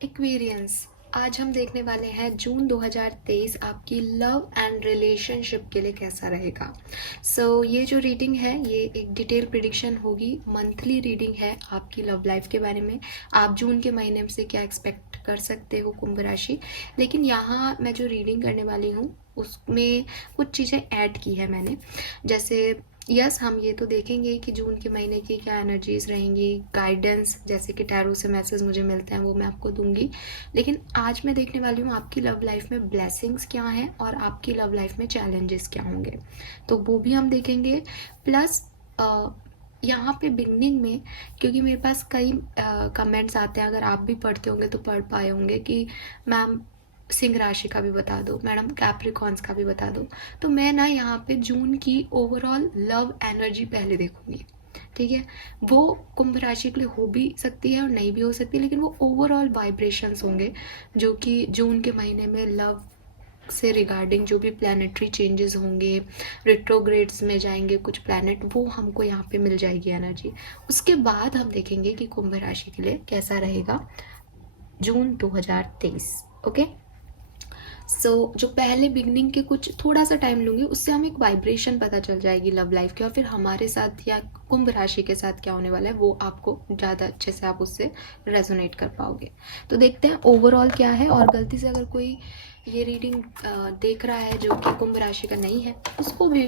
Aquarians, आज हम देखने वाले हैं जून 2023 आपकी लव एंड रिलेशनशिप के लिए कैसा रहेगा। ये जो रीडिंग है ये एक डिटेल प्रिडिक्शन होगी, मंथली रीडिंग है आपकी लव लाइफ के बारे में। आप जून के महीने से क्या एक्सपेक्ट कर सकते हो कुंभ राशि। लेकिन यहाँ मैं जो रीडिंग करने वाली हूँ उसमें कुछ चीज़ें ऐड की है मैंने। जैसे हम ये तो देखेंगे कि जून के महीने की क्या एनर्जीज रहेंगी, गाइडेंस जैसे कि टैरो से मैसेज मुझे मिलते हैं वो मैं आपको दूंगी। लेकिन आज मैं देखने वाली हूँ आपकी लव लाइफ में ब्लेसिंग्स क्या हैं और आपकी लव लाइफ में चैलेंजेस क्या होंगे, तो वो भी हम देखेंगे। प्लस यहाँ पे बिगनिंग में, क्योंकि मेरे पास कई कमेंट्स आते हैं, अगर आप भी पढ़ते होंगे तो पढ़ पाए होंगे कि मैम सिंह राशि का भी बता दो, मैडम कैप्रिकॉन्स का भी बता दो। तो मैं ना यहाँ पे जून की ओवरऑल लव एनर्जी पहले देखूंगी, ठीक है। वो कुंभ राशि के लिए हो भी सकती है और नहीं भी हो सकती, लेकिन वो ओवरऑल वाइब्रेशंस होंगे जो कि जून के महीने में लव से रिगार्डिंग जो भी प्लानिटरी चेंजेस होंगे, रिट्रोग्रेड्स में जाएंगे कुछ प्लैनेट, वो हमको यहाँ पे मिल जाएगी एनर्जी। उसके बाद हम देखेंगे कि कुंभ राशि के लिए कैसा रहेगा जून 2023। ओके, जो पहले बिगनिंग के कुछ थोड़ा सा टाइम लूँगी, उससे हमें एक वाइब्रेशन पता चल जाएगी लव लाइफ की, और फिर हमारे साथ या कुंभ राशि के साथ क्या होने वाला है वो आपको ज़्यादा अच्छे से आप उससे रेजोनेट कर पाओगे। तो देखते हैं ओवरऑल क्या है। और गलती से अगर कोई ये रीडिंग देख रहा है जो कि कुंभ राशि का नहीं है, उसको भी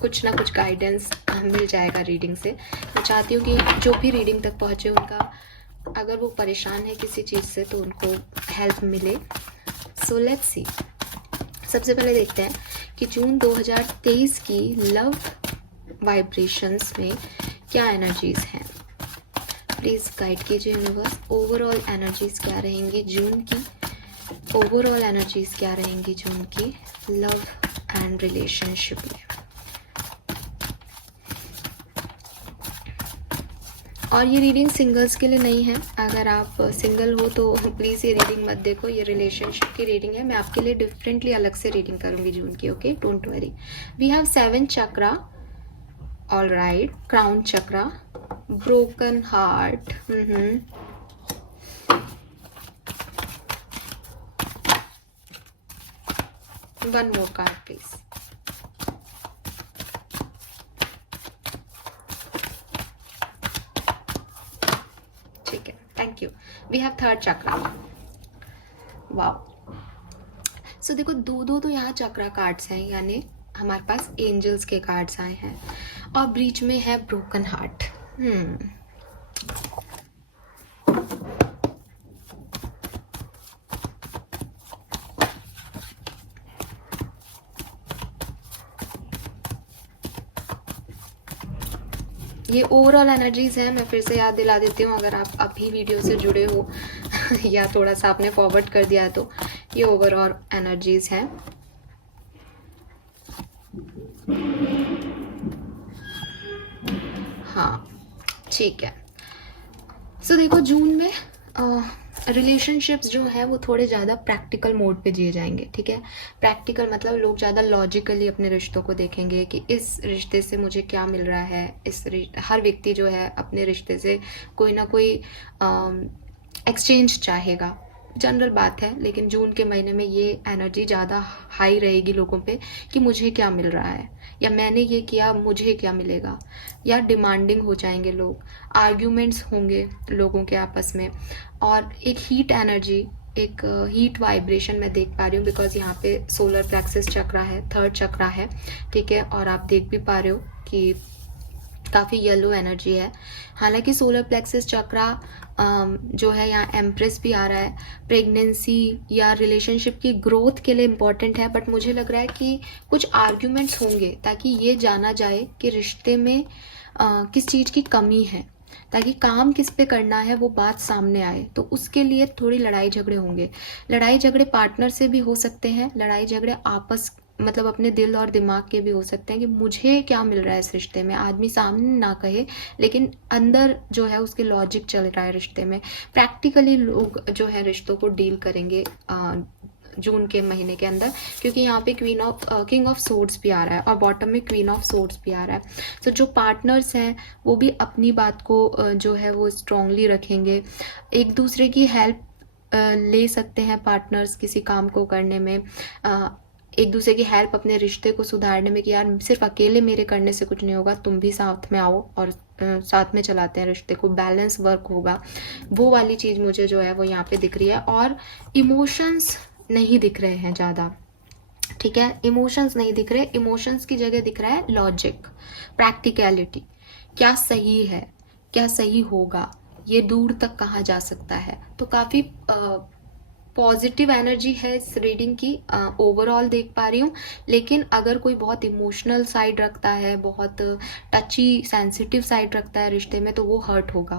कुछ ना कुछ गाइडेंस मिल जाएगा रीडिंग से। मैं चाहती हूँ कि जो भी रीडिंग तक पहुँचे उनका, अगर वो परेशान है किसी चीज़ से तो उनको हेल्प मिले। So let's see. सबसे पहले देखते हैं कि जून 2023 की लव वाइब्रेशंस में क्या एनर्जीज हैं। प्लीज़ गाइड कीजिए यूनिवर्स, ओवरऑल एनर्जीज क्या रहेंगी जून की, ओवरऑल एनर्जीज क्या रहेंगी जून की लव एंड रिलेशनशिप में। और ये रीडिंग सिंगल्स के लिए नहीं है, अगर आप सिंगल हो तो प्लीज़ ये रीडिंग मत देखो, ये रिलेशनशिप की रीडिंग है। मैं आपके लिए डिफरेंटली अलग से रीडिंग करूँगी जून की। Okay, don't worry. We have 7 chakra, all right, crown chakra, broken heart, one more card please. ठीक है, thank you. We have 3rd chakra. Wow. So देखो, दो तो यहाँ चक्रा कार्ड्स हैं, यानी हमारे पास एंजल्स के कार्ड्स आए हैं, और बीच में है ब्रोकन हार्ट। ये ओवरऑल एनर्जीज है। मैं फिर से याद दिला देती हूँ, अगर आप अभी वीडियो से जुड़े हो या थोड़ा सा आपने फॉरवर्ड कर दिया तो ये ओवरऑल एनर्जीज है। हाँ, ठीक है। देखो, जून में रिलेशनशिप्स जो है वो थोड़े ज़्यादा प्रैक्टिकल मोड पे जिए जाएंगे, ठीक है। प्रैक्टिकल मतलब लोग ज़्यादा लॉजिकली अपने रिश्तों को देखेंगे कि इस रिश्ते से मुझे क्या मिल रहा है। हर व्यक्ति जो है अपने रिश्ते से कोई ना कोई एक्सचेंज चाहेगा, जनरल बात है। लेकिन जून के महीने में ये एनर्जी ज़्यादा हाई रहेगी लोगों पे कि मुझे क्या मिल रहा है, या मैंने ये किया मुझे क्या मिलेगा, या डिमांडिंग हो जाएंगे लोग, आर्ग्यूमेंट्स होंगे लोगों के आपस में, और एक हीट एनर्जी, एक हीट वाइब्रेशन मैं देख पा रही हूँ, बिकॉज यहाँ पे सोलर प्लेक्सस चक्रा है, 3rd चक्रा है, ठीक है। और आप देख भी पा रहे हो कि काफ़ी येलो एनर्जी है। हालांकि सोलर प्लेक्सस चक्रा जो है यहाँ एम्प्रेस भी आ रहा है, प्रेगनेंसी या रिलेशनशिप की ग्रोथ के लिए इम्पॉर्टेंट है। बट मुझे लग रहा है कि कुछ आर्ग्यूमेंट्स होंगे ताकि ये जाना जाए कि रिश्ते में किस चीज़ की कमी है, ताकि काम किस पे करना है वो बात सामने आए। तो उसके लिए थोड़ी लड़ाई झगड़े होंगे। लड़ाई झगड़े पार्टनर से भी हो सकते हैं, लड़ाई झगड़े आपस मतलब अपने दिल और दिमाग के भी हो सकते हैं कि मुझे क्या मिल रहा है इस रिश्ते में। आदमी सामने ना कहे, लेकिन अंदर जो है उसके लॉजिक चल रहा है रिश्ते में। प्रैक्टिकली लोग जो है रिश्तों को डील करेंगे जून के महीने के अंदर, क्योंकि यहाँ पे किंग ऑफ सोर्ड्स भी आ रहा है और बॉटम में क्वीन ऑफ सोर्ड्स भी आ रहा है। जो पार्टनर्स हैं वो भी अपनी बात को जो है वो स्ट्रांगली रखेंगे, एक दूसरे की हेल्प ले सकते हैं पार्टनर्स किसी काम को करने में, एक दूसरे की हेल्प अपने रिश्ते को सुधारने में कि यार सिर्फ अकेले मेरे करने से कुछ नहीं होगा, तुम भी साथ में आओ और साथ में चलाते हैं रिश्ते को, बैलेंस वर्क होगा। वो वाली चीज़ मुझे जो है वो यहाँ पे दिख रही है। और इमोशंस नहीं दिख रहे हैं ज़्यादा, ठीक है, इमोशंस नहीं दिख रहे, इमोशंस की जगह दिख रहा है लॉजिक, प्रैक्टिकलिटी, क्या सही है, क्या सही होगा, ये दूर तक कहाँ जा सकता है। तो काफ़ी पॉजिटिव एनर्जी है इस रीडिंग की, ओवरऑल देख पा रही हूँ। लेकिन अगर कोई बहुत इमोशनल साइड रखता है, बहुत टची सेंसिटिव साइड रखता है रिश्ते में, तो वो हर्ट होगा,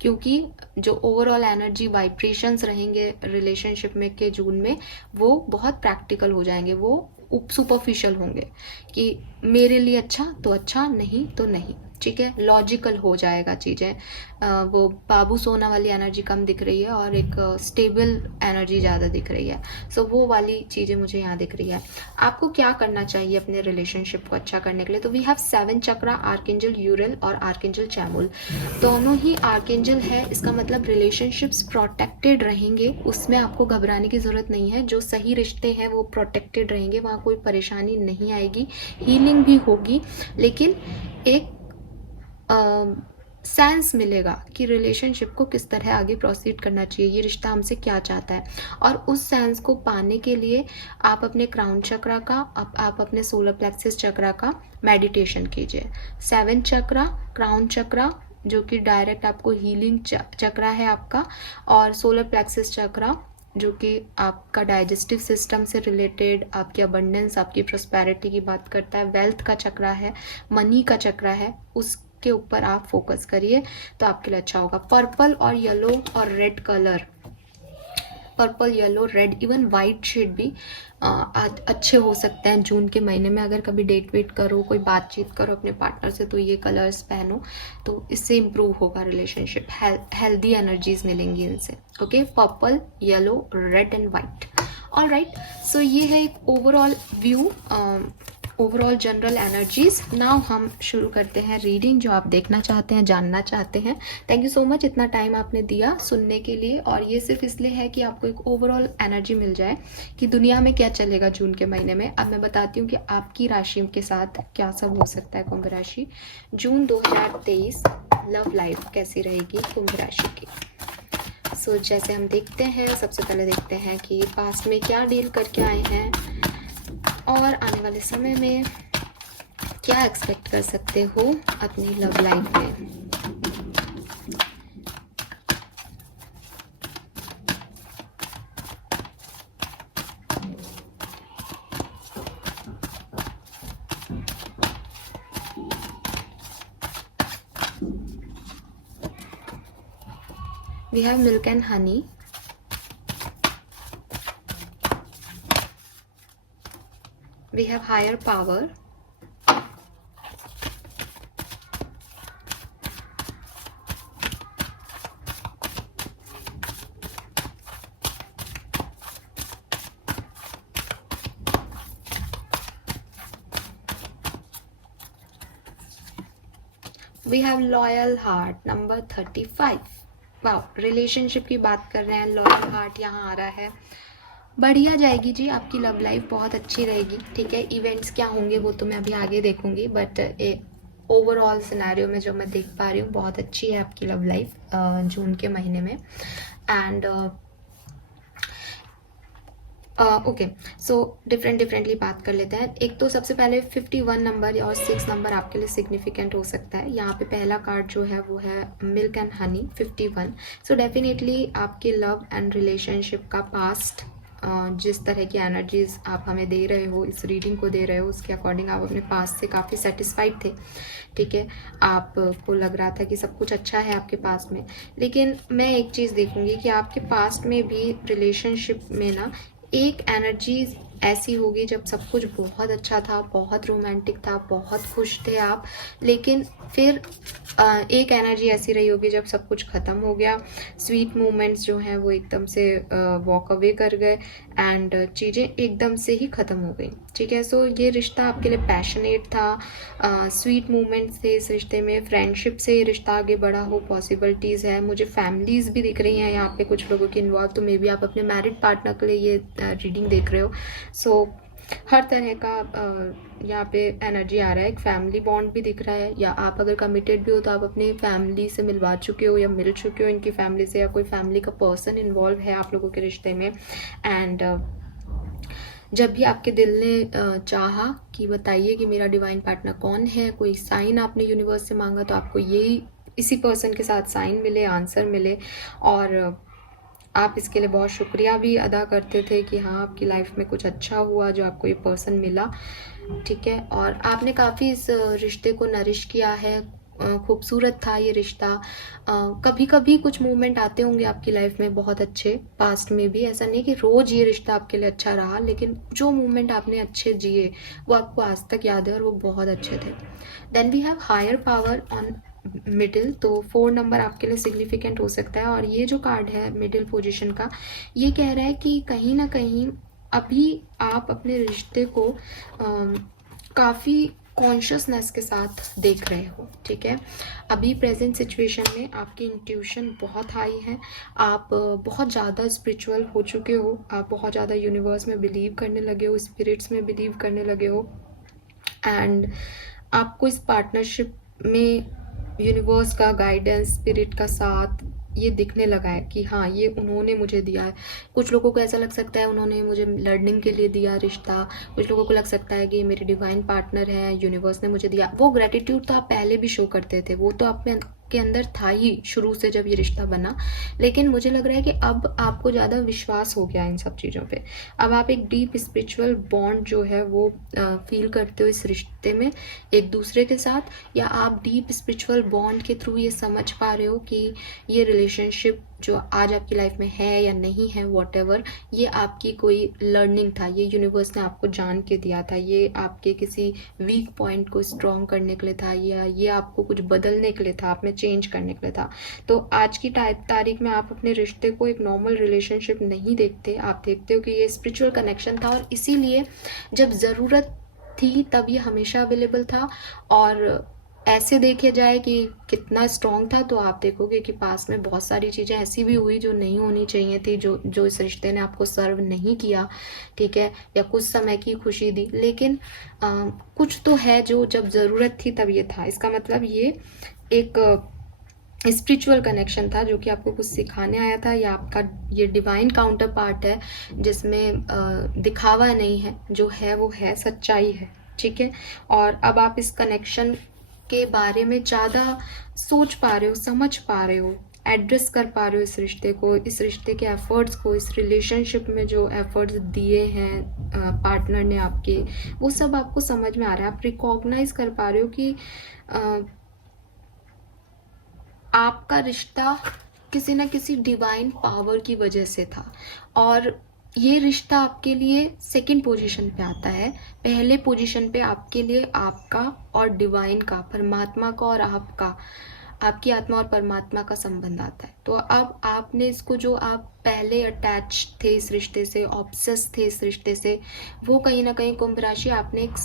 क्योंकि जो ओवरऑल एनर्जी वाइब्रेशंस रहेंगे रिलेशनशिप में के जून में, वो बहुत प्रैक्टिकल हो जाएंगे, वो सुपरफिशियल होंगे कि मेरे लिए अच्छा तो अच्छा, नहीं तो नहीं, ठीक है, लॉजिकल हो जाएगा चीज़ें। वो बाबू सोना वाली एनर्जी कम दिख रही है और एक स्टेबल एनर्जी ज़्यादा दिख रही है। सो वो वाली चीज़ें मुझे यहाँ दिख रही है। आपको क्या करना चाहिए अपने रिलेशनशिप को अच्छा करने के लिए? तो we have 7 chakra, archangel Uriel और आर्कएंजल चैमुल, दोनों ही आर्कएंजल है। इसका मतलब रिलेशनशिप्स प्रोटेक्टेड रहेंगे, उसमें आपको घबराने की ज़रूरत नहीं है। जो सही रिश्ते हैं वो प्रोटेक्टेड रहेंगे, वहाँ कोई परेशानी नहीं आएगी, हीलिंग भी होगी, लेकिन एक सेंस मिलेगा कि रिलेशनशिप को किस तरह आगे प्रोसीड करना चाहिए, ये रिश्ता हमसे क्या चाहता है। और उस सेंस को पाने के लिए आप अपने क्राउन चक्रा का, आप अपने सोलर प्लेक्सस चक्रा का मेडिटेशन कीजिए। 7 चक्रा, क्राउन चक्रा जो कि डायरेक्ट आपको हीलिंग चक्रा है आपका, और सोलर प्लेक्सस चक्रा जो कि आपका डाइजेस्टिव सिस्टम से रिलेटेड, आपकी अबंडेंस, आपकी प्रॉस्पेरिटी की बात करता है, वेल्थ का चक्रा है, मनी का चक्रा है, उसके ऊपर आप फोकस करिए तो आपके लिए अच्छा होगा। पर्पल और येलो और red colour, purple, yellow, red, even white shade भी अच्छे हो सकते हैं जून के महीने में। अगर कभी डेट वेट करो, कोई बातचीत करो अपने पार्टनर से, तो ये कलर्स पहनो, तो इससे इम्प्रूव होगा रिलेशनशिप, हेल्दी एनर्जीज मिलेंगी इनसे। Okay, purple, yellow, red and white. All right, so ये है एक overall view, overall general energies. Now हम शुरू करते हैं रीडिंग जो आप देखना चाहते हैं, जानना चाहते हैं। थैंक यू सो मच इतना टाइम आपने दिया सुनने के लिए, और ये सिर्फ इसलिए है कि आपको एक ओवरऑल एनर्जी मिल जाए कि दुनिया में क्या चलेगा जून के महीने में। अब मैं बताती हूँ कि आपकी राशि के साथ क्या सब हो सकता है। कुंभ राशि, जून 2023 लव लाइफ कैसी रहेगी कुंभ राशि की। सो जैसे हम देखते हैं, सबसे पहले देखते हैं कि पास्ट में क्या डील करके आए हैं और आने वाले समय में क्या एक्सपेक्ट कर सकते हो अपनी लव लाइफ में। We have milk and honey. We have higher power. We have loyal heart, number 35. वाह, रिलेशनशिप की बात कर रहे हैं, लॉयल हार्ट यहाँ आ रहा है। बढ़िया जाएगी जी आपकी लव लाइफ, बहुत अच्छी रहेगी, ठीक है। इवेंट्स क्या होंगे वो तो मैं अभी आगे देखूंगी, बट ओवरऑल सिनेरियो में जो मैं देख पा रही हूँ, बहुत अच्छी है आपकी लव लाइफ जून के महीने में। एंड ओके, सो डिफरेंटली बात कर लेते हैं। एक तो सबसे पहले 51 नंबर और 6 नंबर आपके लिए सिग्निफिकेंट हो सकता है। यहाँ पे पहला कार्ड जो है वो है milk and honey, 51। So definitely आपके लव एंड रिलेशनशिप का पास्ट, जिस तरह की एनर्जीज आप हमें दे रहे हो, इस रीडिंग को दे रहे हो, उसके अकॉर्डिंग आप अपने पास्ट से काफ़ी सेटिस्फाइड थे, ठीक है। आपको लग रहा था कि सब कुछ अच्छा है आपके पास्ट में, लेकिन मैं एक चीज़ देखूंगी कि आपके पास्ट में भी रिलेशनशिप में ना एक एनर्जी ऐसी होगी जब सब कुछ बहुत अच्छा था, बहुत रोमांटिक था, बहुत खुश थे आप, लेकिन फिर एक एनर्जी ऐसी रही होगी जब सब कुछ ख़त्म हो गया, स्वीट मोमेंट्स जो हैं वो एकदम से वॉक अवे कर गए एंड चीज़ें एकदम से ही ख़त्म हो गई, ठीक है। सो ये रिश्ता आपके लिए पैशनेट था, स्वीट मोमेंट्स थे इस रिश्ते में, फ्रेंडशिप से ये रिश्ता आगे बढ़ा हो पॉसिबिलिटीज़ है। मुझे फैमिलीज़ भी दिख रही हैं यहाँ पे कुछ लोगों की इन्वॉल्व, तो मे बी आप अपने मैरिड पार्टनर के लिए ये रीडिंग देख रहे हो। सो हर तरह का यहाँ पे एनर्जी आ रहा है, एक फैमिली बॉन्ड भी दिख रहा है, या आप अगर कमिटेड भी हो तो आप अपनी फैमिली से मिलवा चुके हो या मिल चुके हो इनकी फैमिली से, या कोई फैमिली का पर्सन इन्वॉल्व है आप लोगों के रिश्ते में। एंड जब भी आपके दिल ने चाहा कि बताइए कि मेरा डिवाइन पार्टनर कौन है, कोई साइन आपने यूनिवर्स से मांगा, तो आपको यही इसी पर्सन के साथ साइन मिले, आंसर मिले, और आप इसके लिए बहुत शुक्रिया भी अदा करते थे कि हाँ आपकी लाइफ में कुछ अच्छा हुआ जो आपको ये पर्सन मिला, ठीक है। और आपने काफ़ी इस रिश्ते को नरिश किया है, खूबसूरत था ये रिश्ता। कभी कभी कुछ मोमेंट आते होंगे आपकी लाइफ में बहुत अच्छे, पास्ट में भी, ऐसा नहीं कि रोज़ ये रिश्ता आपके लिए अच्छा रहा, लेकिन जो मोमेंट आपने अच्छे जिए वो आपको आज तक याद है और वो बहुत अच्छे थे। Then we have higher power on middle, तो 4 नंबर आपके लिए सिग्निफिकेंट हो सकता है। और ये जो कार्ड है मिडिल पोजीशन का, ये कह रहा है कि कहीं ना कहीं अभी आप अपने रिश्ते को काफ़ी कॉन्शियसनेस के साथ देख रहे हो, ठीक है। अभी प्रेजेंट सिचुएशन में आपकी इंट्यूशन बहुत हाई है, आप बहुत ज़्यादा स्पिरिचुअल हो चुके हो, आप बहुत ज़्यादा यूनिवर्स में बिलीव करने लगे हो, स्पिरिट्स में बिलीव करने लगे हो, एंड आपको इस पार्टनरशिप में यूनिवर्स का गाइडेंस, स्पिरिट का साथ ये दिखने लगा है कि हाँ ये उन्होंने मुझे दिया है। कुछ लोगों को ऐसा लग सकता है उन्होंने मुझे लर्निंग के लिए दिया रिश्ता, कुछ लोगों को लग सकता है कि ये मेरे डिवाइन पार्टनर है, यूनिवर्स ने मुझे दिया। वो ग्रेटिट्यूड तो आप पहले भी शो करते थे, वो तो आप में के अंदर था ही शुरू से जब ये रिश्ता बना, लेकिन मुझे लग रहा है कि अब आपको ज़्यादा विश्वास हो गया इन सब चीज़ों पे। अब आप एक डीप स्पिरिचुअल बॉन्ड जो है वो फील करते हो इस रिश्ते में एक दूसरे के साथ, या आप डीप स्पिरिचुअल बॉन्ड के थ्रू ये समझ पा रहे हो कि ये रिलेशनशिप जो आज आपकी लाइफ में है या नहीं है, वॉटएवर, ये आपकी कोई लर्निंग था, ये यूनिवर्स ने आपको जान के दिया था, ये आपके किसी वीक पॉइंट को स्ट्रॉन्ग करने के लिए था, या ये आपको कुछ बदलने के लिए था, आप में चेंज करने के लिए था। तो आज की तारीख में आप अपने रिश्ते को एक नॉर्मल रिलेशनशिप नहीं देखते, आप देखते हो कि ये स्पिरिचुअल कनेक्शन था, और इसीलिए जब ज़रूरत थी तब ये हमेशा अवेलेबल था। और ऐसे देखे जाए कि कितना स्ट्रॉन्ग था, तो आप देखोगे कि पास में बहुत सारी चीज़ें ऐसी भी हुई जो नहीं होनी चाहिए थी, जो इस रिश्ते ने आपको सर्व नहीं किया, ठीक है, या कुछ समय की खुशी दी, लेकिन कुछ तो है जो जब ज़रूरत थी तब ये था। इसका मतलब ये एक स्पिरिचुअल कनेक्शन था जो कि आपको कुछ सिखाने आया था, या आपका ये डिवाइन काउंटर पार्ट है जिसमें दिखावा नहीं है, जो है वो है, सच्चाई है, ठीक है। और अब आप इस कनेक्शन के बारे में ज़्यादा सोच पा रहे हो, समझ पा रहे हो, एड्रेस कर पा रहे हो इस रिश्ते को, इस रिश्ते के एफर्ट्स को, इस रिलेशनशिप में जो एफर्ट्स दिए हैं पार्टनर ने आपके, वो सब आपको समझ में आ रहा है। आप रिकॉग्नाइज कर पा रहे हो कि आपका रिश्ता किसी न किसी डिवाइन पावर की वजह से था, और ये रिश्ता आपके लिए सेकंड पोजीशन पे आता है। पहले पोजीशन पे आपके लिए आपका और डिवाइन का, परमात्मा का और आपका, आपकी आत्मा और परमात्मा का संबंध आता है। तो अब आपने इसको, जो आप पहले अटैच थे इस रिश्ते से, ऑब्सेस थे इस रिश्ते से, वो कहीं ना कहीं कुंभ राशि आपने एक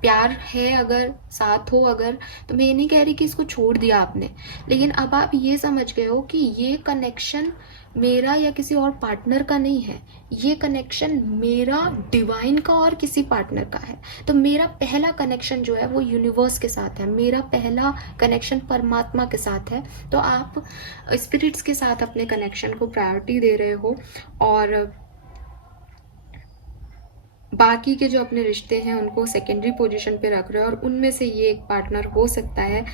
प्यार है अगर, साथ हो अगर, तो मैं ये नहीं कह रही कि इसको छोड़ दिया आपने, लेकिन अब आप ये समझ गए हो कि ये कनेक्शन मेरा या किसी और पार्टनर का नहीं है, ये कनेक्शन मेरा डिवाइन का और किसी पार्टनर का है। तो मेरा पहला कनेक्शन जो है वो यूनिवर्स के साथ है, मेरा पहला कनेक्शन परमात्मा के साथ है। तो आप स्पिरिट्स के साथ अपने कनेक्शन को प्रायोरिटी दे रहे हो, और बाकी के जो अपने रिश्ते हैं उनको सेकेंडरी पोजीशन पे रख रहे हो, और उनमें से ये एक पार्टनर हो सकता है।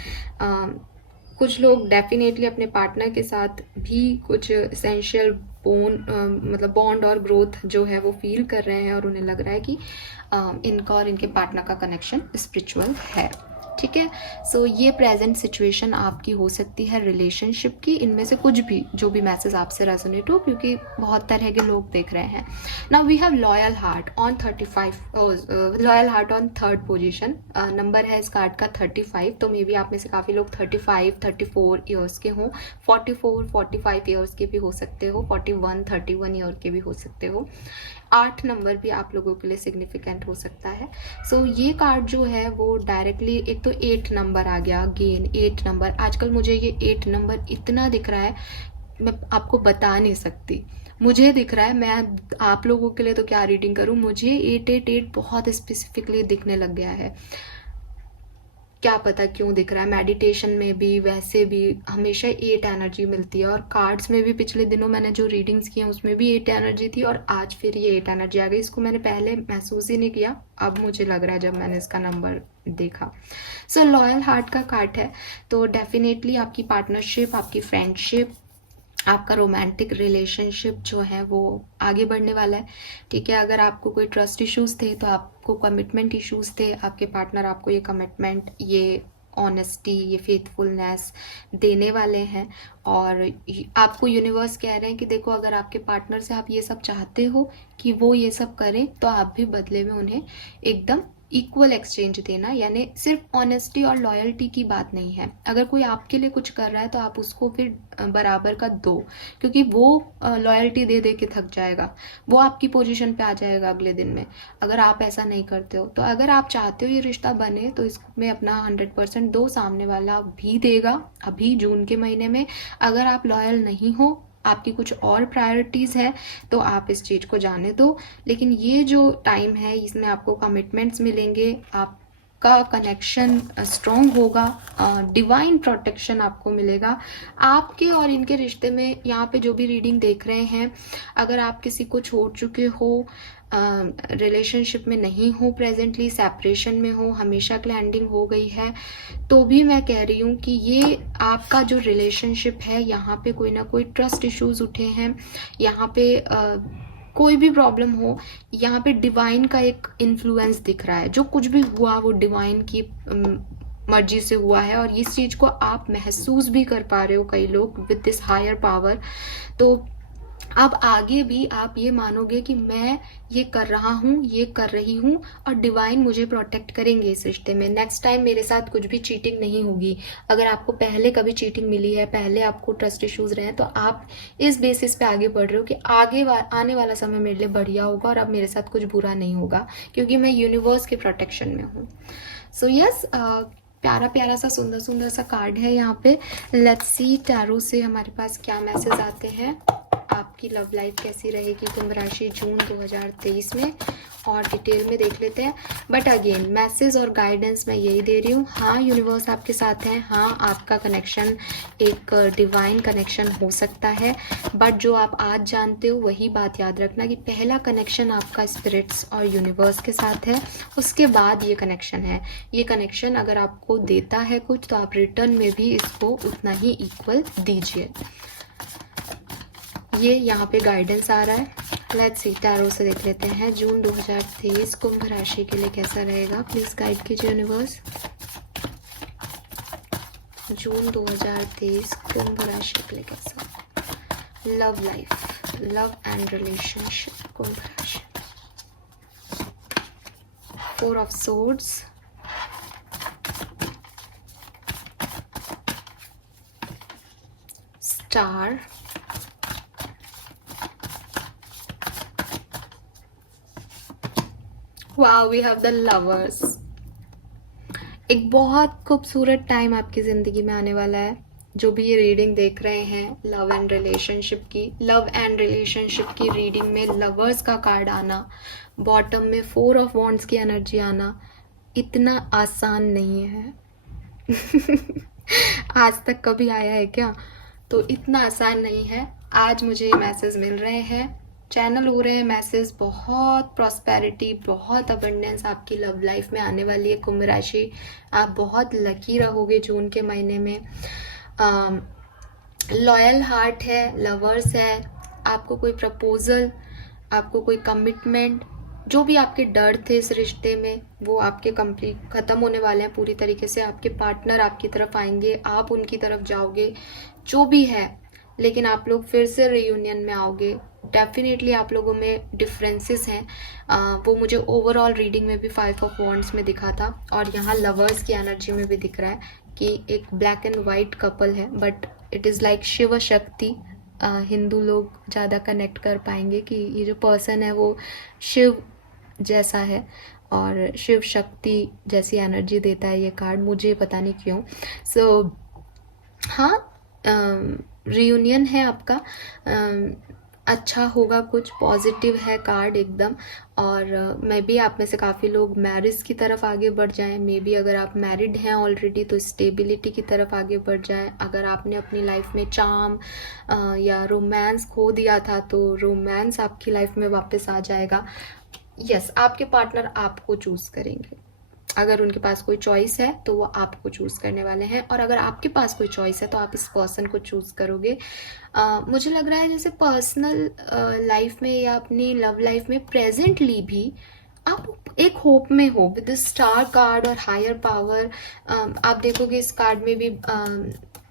कुछ लोग डेफिनेटली अपने पार्टनर के साथ भी कुछ एसेंशियल मतलब बॉन्ड और ग्रोथ जो है वो फील कर रहे हैं, और उन्हें लग रहा है कि इनका और इनके पार्टनर का कनेक्शन स्पिरिचुअल है, ठीक है। सो ये प्रेजेंट सिचुएशन आपकी हो सकती है रिलेशनशिप की, इनमें से कुछ भी जो भी मैसेज आपसे रेजोनेट हो, क्योंकि बहुत तरह के लोग देख रहे हैं। Now we have loyal heart on 35, loyal heart on third position, number है इस कार्ड का 35। तो मे बी आप में से काफ़ी लोग 35, 34 ईयर्स के हों, 44, 45 ईयर्स के भी हो सकते हो, 41, 31 ईयर के भी हो सकते हो। 8 नंबर भी आप लोगों के लिए सिग्निफिकेंट हो सकता है। सो ये कार्ड जो है वो डायरेक्टली, एक तो 8 नंबर आ गया, अगेन 8 नंबर। आजकल मुझे ये 8 नंबर इतना दिख रहा है, मैं आपको बता नहीं सकती। मुझे दिख रहा है, मैं आप लोगों के लिए तो क्या रीडिंग करूं, मुझे 888 बहुत स्पेसिफिकली दिखने लग गया है। क्या पता क्यों दिख रहा है, मेडिटेशन में भी वैसे भी हमेशा 8 एनर्जी मिलती है, और कार्ड्स में भी पिछले दिनों मैंने जो रीडिंग्स की हैं उसमें भी 8 एनर्जी थी, और आज फिर ये 8 एनर्जी आ गई। इसको मैंने पहले महसूस ही नहीं किया, अब मुझे लग रहा है जब मैंने इसका नंबर देखा। सो लॉयल हार्ट का कार्ड है, तो डेफिनेटली आपकी पार्टनरशिप, आपकी फ्रेंडशिप, आपका रोमांटिक रिलेशनशिप जो है वो आगे बढ़ने वाला है। ठीक है, अगर आपको कोई ट्रस्ट इश्यूज थे तो आपको कमिटमेंट इश्यूज थे, आपके पार्टनर आपको ये कमिटमेंट, ये ऑनेस्टी, ये फेथफुलनेस देने वाले हैं। और आपको यूनिवर्स कह रहे हैं कि देखो, अगर आपके पार्टनर से आप ये सब चाहते हो कि वो ये सब करें, तो आप भी बदले में उन्हें एकदम इक्वल एक्सचेंज देना। यानी सिर्फ ऑनेस्टी और लॉयल्टी की बात नहीं है, अगर कोई आपके लिए कुछ कर रहा है तो आप उसको फिर बराबर का दो, क्योंकि वो लॉयल्टी दे दे के थक जाएगा, वो आपकी पोजीशन पे आ जाएगा अगले दिन में, अगर आप ऐसा नहीं करते हो। तो अगर आप चाहते हो ये रिश्ता बने तो इसमें अपना 100% दो, सामने वाला भी देगा अभी जून के महीने में। अगर आप लॉयल नहीं हो, आपकी कुछ और प्रायोरिटीज़ है, तो आप इस चीज़ को जाने दो। लेकिन ये जो टाइम है इसमें आपको कमिटमेंट्स मिलेंगे, आपका कनेक्शन स्ट्रॉन्ग होगा, डिवाइन प्रोटेक्शन आपको मिलेगा आपके और इनके रिश्ते में। यहाँ पे जो भी रीडिंग देख रहे हैं, अगर आप किसी को छोड़ चुके हो, रिलेशनशिप में नहीं हो, प्रेजेंटली सेपरेशन में हो, हमेशा के लिए एंडिंग हो गई है, तो भी मैं कह रही हूँ कि ये आपका जो रिलेशनशिप है, यहाँ पे कोई ना कोई ट्रस्ट इश्यूज उठे हैं, यहाँ पे कोई भी प्रॉब्लम हो, यहाँ पे डिवाइन का एक इन्फ्लुएंस दिख रहा है। जो कुछ भी हुआ वो डिवाइन की मर्जी से हुआ है, और इस चीज़ को आप महसूस भी कर पा रहे हो कई लोग विद दिस हायर पावर। तो अब आगे भी आप ये मानोगे कि मैं ये कर रहा हूँ, ये कर रही हूँ, और डिवाइन मुझे प्रोटेक्ट करेंगे इस रिश्ते में। नेक्स्ट टाइम मेरे साथ कुछ भी चीटिंग नहीं होगी। अगर आपको पहले कभी चीटिंग मिली है, पहले आपको ट्रस्ट इश्यूज रहे हैं, तो आप इस बेसिस पे आगे बढ़ रहे हो कि आने वाला समय मेरे लिए बढ़िया होगा और अब मेरे साथ कुछ बुरा नहीं होगा, क्योंकि मैं यूनिवर्स के प्रोटेक्शन में हूँ। सो यस, प्यारा प्यारा सा सुंदर सुंदर सा कार्ड है यहाँ पे। लेट्स सी टैरो से हमारे पास क्या मैसेज आते हैं। आपकी लव लाइफ कैसी रहेगी कुंभ राशि जून 2023 में, और डिटेल में देख लेते हैं। बट अगेन मैसेज और गाइडेंस मैं यही दे रही हूँ, हाँ यूनिवर्स आपके साथ है, हाँ आपका कनेक्शन एक डिवाइन कनेक्शन हो सकता है, बट जो आप आज जानते हो वही बात याद रखना कि पहला कनेक्शन आपका स्पिरिट्स और यूनिवर्स के साथ है, उसके बाद ये कनेक्शन है। ये कनेक्शन अगर आपको देता है कुछ, तो आप रिटर्न में भी इसको उतना ही इक्वल दीजिए। ये यहाँ पे गाइडेंस आ रहा है। लेट्स सी, टैरो से देख लेते हैं जून 2023 कुंभ राशि के लिए कैसा रहेगा। प्लीज गाइड कीजिए यूनिवर्स। जून 2023 कुंभ राशि के लिए कैसा, love life, love and relationship, कुंभ राशि। 4 of swords, star, wow, we have the lovers. एक बहुत खूबसूरत टाइम आपकी जिंदगी में आने वाला है। जो भी ये रीडिंग देख रहे हैं लव एंड रिलेशनशिप की रीडिंग में लवर्स का कार्ड आना, बॉटम में 4 ऑफ वॉन्ड्स की एनर्जी आना इतना आसान नहीं है। आज तक कभी आया है क्या? तो इतना आसान नहीं है। आज मुझे मैसेज मिल रहे हैं, चैनल हो रहे हैं मैसेज, बहुत प्रॉस्पेरिटी, बहुत अबंडेंस आपकी लव लाइफ में आने वाली है कुंभ राशि। आप बहुत लकी रहोगे जून के महीने में। लॉयल हार्ट है, लवर्स है, आपको कोई प्रपोजल, आपको कोई कमिटमेंट, जो भी आपके डर थे इस रिश्ते में वो आपके कंप्लीट ख़त्म होने वाले हैं पूरी तरीके से। आपके पार्टनर आपकी तरफ आएंगे, आप उनकी तरफ जाओगे, जो भी है, लेकिन आप लोग फिर से रियूनियन में आओगे। डेफिनेटली आप लोगों में डिफरेंसेस हैं, वो मुझे ओवरऑल रीडिंग में भी 5 ऑफ वॉन्ड्स में दिखा था, और यहाँ लवर्स की एनर्जी में भी दिख रहा है कि एक ब्लैक एंड वाइट कपल है, but it is like Shiv Shakti. Hindu लोग ज़्यादा कनेक्ट कर पाएंगे कि ये जो पर्सन है वो शिव जैसा है और शिव शक्ति जैसी एनर्जी देता है ये कार्ड, मुझे पता नहीं क्यों। सो हाँ, रियूनियन है आपका, अच्छा होगा, कुछ पॉजिटिव है कार्ड एकदम। और मे बी आप में से काफ़ी लोग मैरिज की तरफ आगे बढ़ जाएं, मे बी अगर आप मैरिड हैं ऑलरेडी तो स्टेबिलिटी की तरफ आगे बढ़ जाएं। अगर आपने अपनी लाइफ में चार्म या रोमांस खो दिया था तो रोमांस आपकी लाइफ में वापस आ जाएगा। यस, आपके पार्टनर आपको चूज़ करेंगे। अगर उनके पास कोई चॉइस है तो वो आपको चूज़ करने वाले हैं, और अगर आपके पास कोई चॉइस है तो आप इस पर्सन को चूज़ करोगे। मुझे लग रहा है जैसे पर्सनल लाइफ में या अपनी लव लाइफ में प्रेजेंटली भी आप एक होप में हो विद स्टार कार्ड और हायर पावर। आप देखोगे इस कार्ड में भी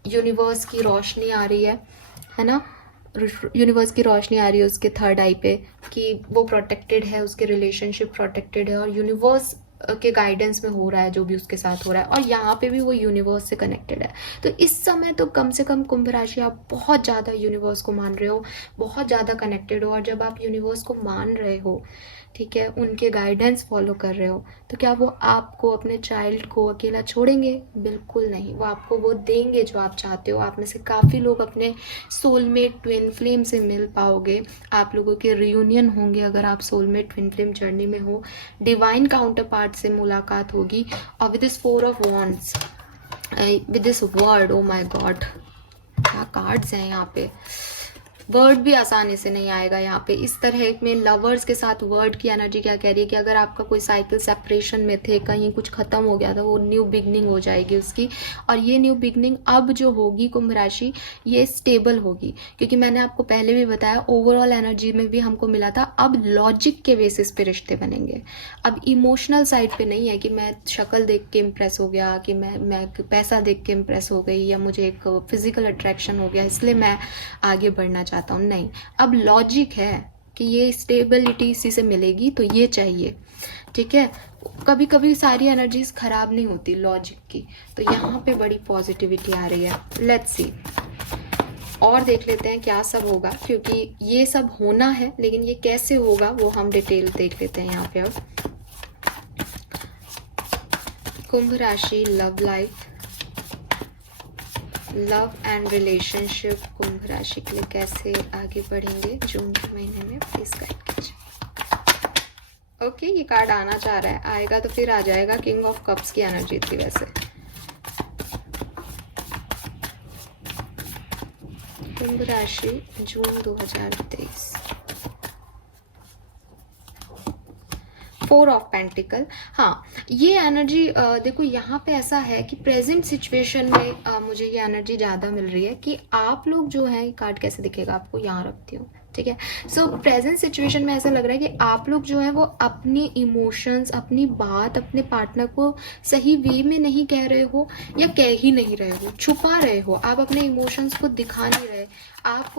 यूनिवर्स की रोशनी आ रही है ना, यूनिवर्स की रोशनी आ रही है उसके थर्ड आई पे कि वो प्रोटेक्टेड है, उसके रिलेशनशिप प्रोटेक्टेड है, और यूनिवर्स के गाइडेंस में हो रहा है जो भी उसके साथ हो रहा है, और यहाँ पे भी वो यूनिवर्स से कनेक्टेड है। तो इस समय तो कम से कम कुंभ राशि आप बहुत ज़्यादा यूनिवर्स को मान रहे हो, बहुत ज़्यादा कनेक्टेड हो, और जब आप यूनिवर्स को मान रहे हो, ठीक है, उनके गाइडेंस फॉलो कर रहे हो, तो क्या वो आपको, अपने चाइल्ड को अकेला छोड़ेंगे? बिल्कुल नहीं, वो आपको वो देंगे जो आप चाहते हो। आप में से काफ़ी लोग अपने सोलमेट ट्विन फ्लेम से मिल पाओगे, आप लोगों के रियूनियन होंगे अगर आप सोलमेट ट्विन फ्लेम जर्नी में हो, डिवाइन काउंटर पार्ट से मुलाकात होगी। और with this 4 of wands, with this word, oh my god, क्या कार्ड्स हैं यहाँ पे। वर्ड भी आसानी से नहीं आएगा यहाँ पे। इस तरह में लवर्स के साथ वर्ड की एनर्जी क्या कह रही है कि अगर आपका कोई साइकिल सेपरेशन में थे, कहीं कुछ खत्म हो गया था, वो न्यू बिगनिंग हो जाएगी उसकी। और ये न्यू बिगनिंग अब जो होगी कुंभ राशि, ये स्टेबल होगी, क्योंकि मैंने आपको पहले भी बताया ओवरऑल एनर्जी में भी हमको मिला था अब लॉजिक के बेसिस पे रिश्ते बनेंगे। अब इमोशनल साइड पे नहीं है कि मैं शक्ल देख के इम्प्रेस हो गया, कि मैं पैसा देख के इम्प्रेस हो गई, या मुझे एक फिजिकल अट्रैक्शन हो गया इसलिए मैं आगे बढ़ना चाहता हूँ। नहीं, अब लॉजिक है कि ये स्टेबिलिटी इसी से मिलेगी तो ये चाहिए, ठीक है। कभी कभी सारी एनर्जीज खराब नहीं होती लॉजिक की, तो यहाँ पे बड़ी पॉजिटिविटी आ रही है। लेट्स सी, और देख लेते हैं क्या सब होगा, क्योंकि ये सब होना है, लेकिन ये कैसे होगा वो हम डिटेल देख लेते हैं यहाँ पे। अब कुंभ राशि love life, love and relationship कुंभ राशि के लिए कैसे आगे बढ़ेंगे जून के महीने में, प्लीज गाइड कीजिए। ओके, ये कार्ड आना चाह रहा है, आएगा तो फिर आ जाएगा। किंग ऑफ कप्स की एनर्जी थी वैसे। कुंभ राशि जून 2023, 4 ऑफ पेंटिकल। हाँ, ये एनर्जी देखो यहाँ पे ऐसा है कि प्रेजेंट सिचुएशन में मुझे ये एनर्जी ज़्यादा मिल रही है कि आप लोग जो है, कार्ड कैसे दिखेगा आपको, यहाँ रखती हूँ, ठीक है। सो प्रेजेंट सिचुएशन में ऐसा लग रहा है कि आप लोग जो है वो अपनी इमोशंस, अपनी बात अपने पार्टनर को सही वे में नहीं कह रहे हो, या कह ही नहीं रहे हो, छुपा रहे हो, आप अपने इमोशंस को दिखा नहीं रहे, आप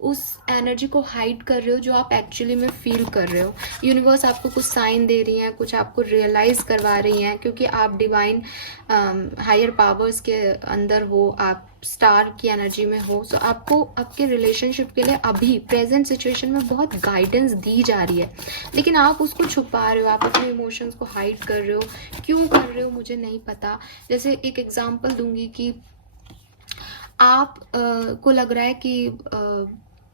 उस एनर्जी को हाइड कर रहे हो जो आप एक्चुअली में फील कर रहे हो। यूनिवर्स आपको कुछ साइन दे रही हैं, कुछ आपको रियलाइज करवा रही हैं, क्योंकि आप डिवाइन हायर पावर्स के अंदर हो, आप स्टार की एनर्जी में हो। सो आपको आपके रिलेशनशिप के लिए अभी प्रेजेंट सिचुएशन में बहुत गाइडेंस दी जा रही है, लेकिन आप उसको छुपा रहे हो, आप अपने इमोशंस को हाइड कर रहे हो। क्यों कर रहे हो मुझे नहीं पता। जैसे एक एग्जांपल दूंगी कि आप को लग रहा है कि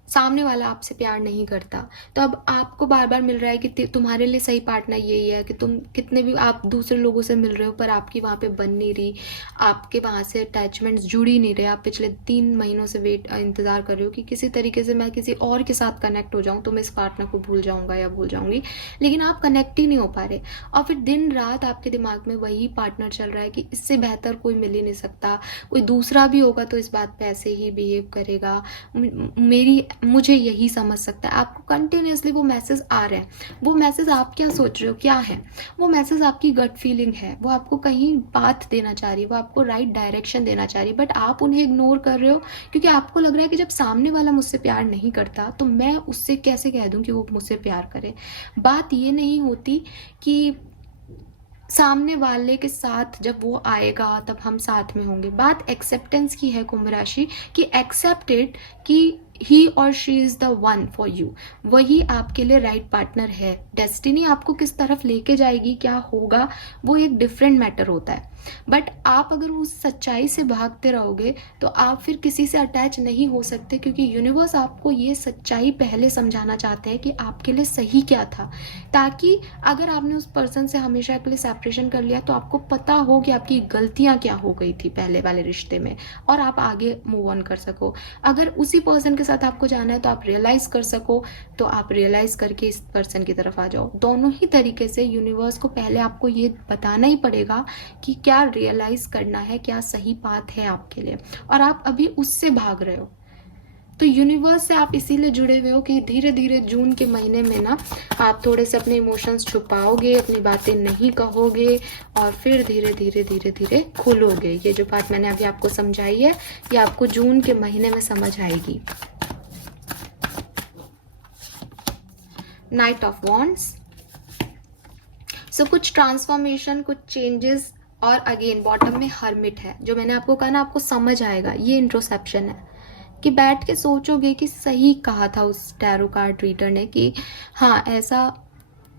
सामने वाला आपसे प्यार नहीं करता, तो अब आपको बार बार मिल रहा है कि तुम्हारे लिए सही पार्टनर यही है, कि तुम कितने भी आप दूसरे लोगों से मिल रहे हो पर आपकी वहाँ पे बन नहीं रही, आपके वहाँ से अटैचमेंट्स जुड़ ही नहीं रहे। आप पिछले 3 महीनों से इंतज़ार कर रहे हो कि किसी तरीके से मैं किसी और के साथ कनेक्ट हो जाऊँ तो मैं इस पार्टनर को भूल जाऊँगा या भूल जाऊँगी, लेकिन आप कनेक्ट ही नहीं हो पा रहे। और फिर दिन रात आपके दिमाग में वही पार्टनर चल रहा है कि इससे बेहतर कोई मिल ही नहीं सकता, कोई दूसरा भी होगा तो इस बात पर ऐसे ही बिहेव करेगा, मेरी मुझे यही समझ सकता है। आपको कंटिन्यूसली वो मैसेज आ रहे हैं। वो मैसेज आप क्या सोच रहे हो, क्या है वो मैसेज? आपकी गट फीलिंग है, वो आपको कहीं बात देना चाह रही है, वो आपको राइट डायरेक्शन देना चाह रही है, बट आप उन्हें इग्नोर कर रहे हो क्योंकि आपको लग रहा है कि जब सामने वाला मुझसे प्यार नहीं करता तो मैं उससे कैसे कह दूं कि वो मुझसे प्यार करे। बात ये नहीं होती कि सामने वाले के साथ जब वो आएगा तब हम साथ में होंगे। बात एक्सेप्टेंस की है कुंभ राशि, कि एक्सेप्टेड कि ही और she is the one for you, वही आपके लिए राइट पार्टनर है। डेस्टिनी आपको किस तरफ लेके जाएगी, क्या होगा, वो एक डिफरेंट मैटर होता है। बट आप अगर उस सच्चाई से भागते रहोगे तो आप फिर किसी से अटैच नहीं हो सकते, क्योंकि यूनिवर्स आपको ये सच्चाई पहले समझाना चाहते हैं कि आपके लिए सही क्या था, ताकि अगर आपने उस पर्सन से हमेशा के लिए सेपरेशन कर लिया तो आपको पता हो कि आपकी गलतियां क्या हो गई थी पहले वाले रिश्ते में, और आप आगे मूव ऑन कर सको। अगर उसी पर्सन के साथ आपको जाना है तो आप रियलाइज कर सको, तो आप रियलाइज करके इस पर्सन की तरफ आ जाओ। दोनों ही तरीके से यूनिवर्स को पहले आपको ये बताना ही पड़ेगा कि क्या रियलाइज करना है, क्या सही पाथ है आपके लिए, और आप अभी उससे भाग रहे हो। तो यूनिवर्स से आप इसीलिए जुड़े हुए हो कि धीरे धीरे जून के महीने में ना आप थोड़े से अपने इमोशंस छुपाओगे, अपनी बातें नहीं कहोगे, और फिर धीरे धीरे धीरे धीरे खुलोगे। ये जो बात मैंने अभी आपको समझाई है ये आपको जून के महीने में समझ आएगी। नाइट ऑफ वॉन्ड्स, सो कुछ ट्रांसफॉर्मेशन, कुछ चेंजेस, और अगेन बॉटम में हर्मिट है। जो मैंने आपको कहा ना, आपको समझ आएगा, ये इंट्रोसेप्शन है कि बैठ के सोचोगे कि सही कहा था उस टैरो कार्ड रीडर ने कि हाँ ऐसा